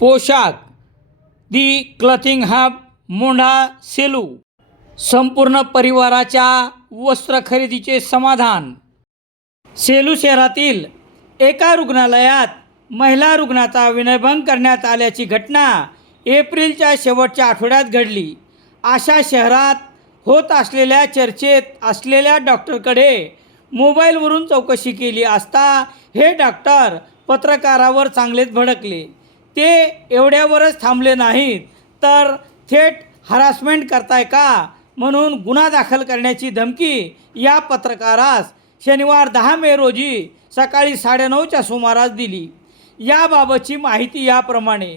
पोशाख. The clothing hub Mondha Selu. संपूर्ण परिवाराच्या वस्त्र खरेदीचे समाधान. सेलू शहरातील एका रुग्णालयात महिला रुग्णाचा विनयभंग करण्यात आल्याची घटना एप्रिलच्या शेवटच्या आठवड्यात घडली. अशा शहरात होत असलेल्या चर्चेत असलेल्या डॉक्टरकडे मोबाईलवरून चौकशी केली असता हे डॉक्टर पत्रकारावर चांगलेच भडकले. ते एवढ्यावरच थांबले नाहीत. तर थेट हरासमेंट करताय का? म्हणून गुन्हा दाखल करण्याची धमकी या पत्रकारास शनिवार दहा मे रोजी सकाळी साडेनऊच्या सुमारास दिली. याबाबतची माहिती याप्रमाणे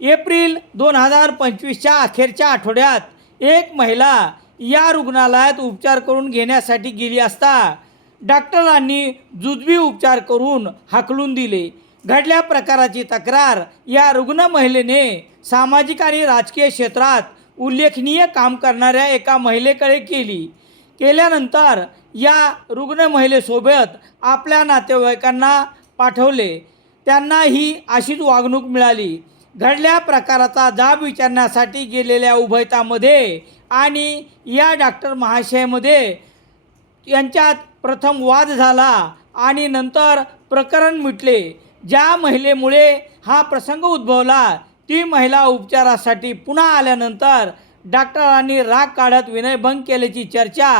एप्रिल दोन हजार पंचवीसच्या अखेरच्या आठवड्यात एक महिला या रुग्णालयात उपचार करून घेण्यासाठी गेली असता डॉक्टरांनी जुजबी उपचार करून हाकलून दिले. घडल्या प्रकाराची तक्रार या रुग्ण महिलेने सामाजिक आणि राजकीय क्षेत्रात उल्लेखनीय काम करणाऱ्या एका महिलेकडे केली. केल्यानंतर या रुग्ण महिलेसोबत आपल्या नातेवाईकांना पाठवले. त्यांना ही अशीच वागणूक मिळाली. घडल्या प्रकाराचा जाब विचारण्यासाठी गेलेल्या उभयतामध्ये आणि या डॉक्टर महाशयमध्ये यांच्यात प्रथम वाद झाला आणि नंतर प्रकरण मिटले. ज्या महिलेमुळे हा प्रसंग उद्भवला ती महिला उपचारासाठी पुन्हा आल्यानंतर डॉक्टरांनी राग काढत विनयभंग केल्याची चर्चा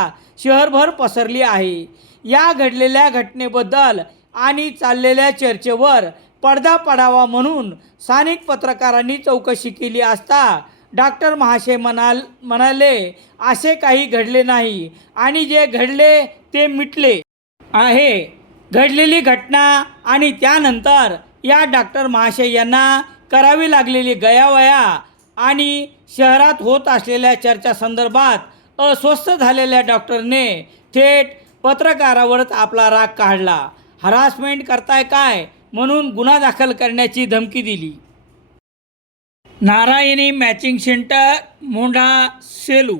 शहरभर पसरली आहे. या घडलेल्या घटनेबद्दल आणि चाललेल्या चर्चेवर पडदा पडावा म्हणून स्थानिक पत्रकारांनी चौकशी केली असता डॉक्टर महाशय म्हणाल म्हणाले असे काही घडले नाही आणि जे घडले ते मिटले आहे. घडलेली घटना आणि त्यानंतर या डॉक्टर महाशय यांना करावी लागलेली गयावया आणि शहरात होत असलेल्या चर्चासंदर्भात अस्वस्थ झालेल्या डॉक्टरने थेट पत्रकारावरच आपला राग काढला. हरासमेंट करताय काय? म्हणून गुन्हा दाखल करण्याची धमकी दिली. Narayani matching centre Mondha Selu